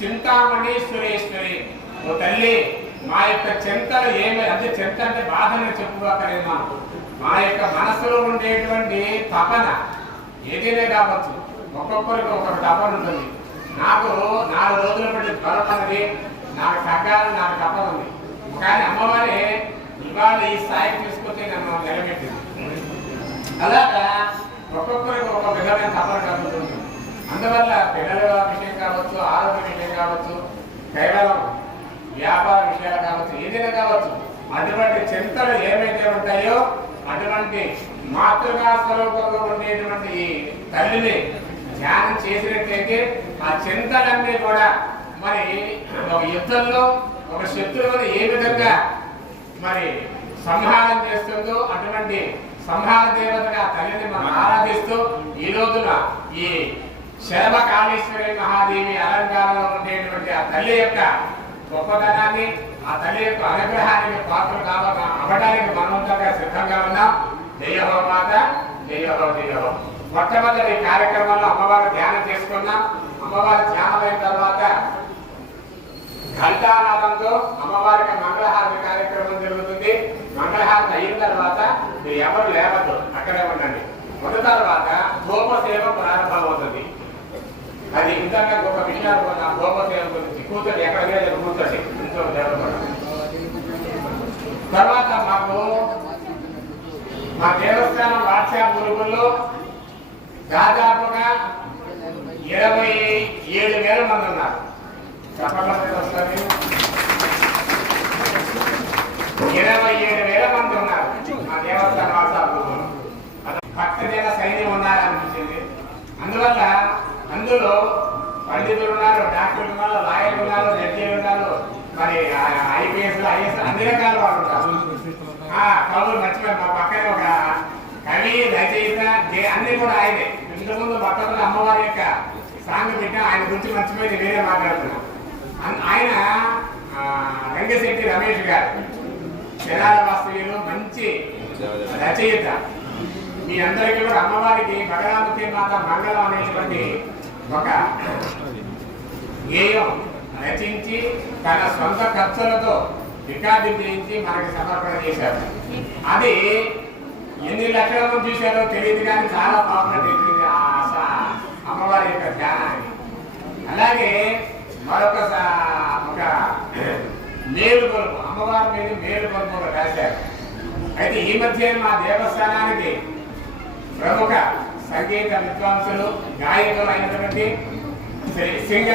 చింతామణి సురేశ్వరి. ఓ తల్లి, మా యొక్క చింతలు ఏమి అంటే చింత అంటే బాధని చెప్పుకోకలేదు. మనకు మా యొక్క మనసులో ఉండేటువంటి తపన ఏదైనా కావచ్చు, ఒక్కొక్కరికి ఒక్కొక్క తపన ఉంటుంది. నాకు 4 రోజుల బట్టి జ్వరం అన్నది, నాకు తగ్గాలని నాకు తపన ఉంది. కానీ అమ్మవారి ఇవాళ ఈ స్థాయికి తీసుకొచ్చి నన్ను నిలబెట్టింది. అలాగా ఒక్కొక్కరికి ఒక్కొక్క విధమైన తపన కలుగుతుంది. అందువల్ల పిల్లల విషయం కావచ్చు, ఆరోగ్య విషయం కావచ్చు, కేవలం వ్యాపార విషయాలు కావచ్చు, ఏదైనా కావచ్చు, అటువంటి చింతలు ఏవైతే ఉంటాయో అటువంటి మాతృగా స్వరూపంలో ఉండేటువంటి తల్లిని ధ్యానం చేసినట్లయితే ఆ చింతలన్నీ కూడా మరి ఒక యుద్ధంలో ఒక శత్రువుని ఏ విధంగా మరి సంహారం చేస్తుందో అటువంటి సంహార దేవతగా తల్లిని మనం ఆరాధిస్తూ ఈ రోజున ఈ శరభకాళేశ్వరి మహాదేవి అలంకారంలో ఉండేటువంటి ఆ తల్లి యొక్క గొప్పతనాన్ని, ఆ తల్లి యొక్క అనుగ్రహానికి పాత్రలు అవ్వడానికి మనమంతగా సిద్ధంగా ఉన్నాం. జయహో మాత, జయహో జయహో. మొట్టమొదటి కార్యక్రమంలో అమ్మవారు ధ్యానం చేసుకున్నాం. అమ్మవారి ధ్యానం అయిన తర్వాత ఘంటానాదంతో అమ్మవారికి మంగళహారతి కార్యక్రమం జరుగుతుంది. మంగళహారతి అయిన తర్వాత మీరు ఎవరు లేవద్దు, అక్కడే ఉండండి. మొదటి తర్వాత గోప సేవ ప్రారంభమవుతుంది. అది ఇంతగా గొప్ప విషయాలు గోప సేవ గురించి కూర్చొని ఎక్కడ లేదు కూర్చోండి, తర్వాత మా దేవస్థానం వాట్సాప్ గ్రూపుల్లో దాదాపుగా 27,000 మంది ఉన్నారు. చెప్పండి, వస్తుంది 27,000 మంది ఉన్నారు మా దేవస్థానం వాట్సాప్ గ్రూపులో. భక్తజన సైన్యం ఉన్నారనిపించింది. అందువల్ల అందులో పండితులు ఉన్నారు, డాక్టర్లు ఉన్నారు, లాయర్లు ఉన్నారు, జడ్జీలు ఉన్నారు, మరి ఐపీఎస్ ఐఎస్ అన్ని రకాల వాళ్ళు ఉంటారు. కవులు మర్చిపోయి మా పక్కన ఒక కవి, రచయిత అన్ని కూడా ఆయనే. ఇంతకుముందు మొట్టమొదటి అమ్మవారి యొక్క సాంగ్ పెట్టా, ఆయన గురించి మర్చిపోయి వేరే మాట్లాడుతున్నాం. ఆయన రంగశెట్టి రమేష్ గారు, శరాల వాస్తవ్యులు, మంచి రచయిత. మీ అందరికీ కూడా అమ్మవారికి భగరాముఖి మాత మంగళం అనేటువంటి ఒక గేయం రచించి తన సొంత ఖర్చులతో రికార్డు చేయించి మనకి సమర్పణ చేశారు. అది ఎన్ని లక్షల మంది చూశారో తెలియదు, కానీ చాలా పాపులర్ ఎక్కింది అమ్మవారి యొక్క ధ్యానాన్ని. అలాగే మరొక ఒక మేలు కొలుపు, అమ్మవారి మీద మేలు కొలుపు కూడా రాశారు. అయితే ఈ మధ్య మా దేవస్థానానికి ప్రముఖ సంగీత విద్వాంసులు, గాయకులు అయినటువంటి సింగర్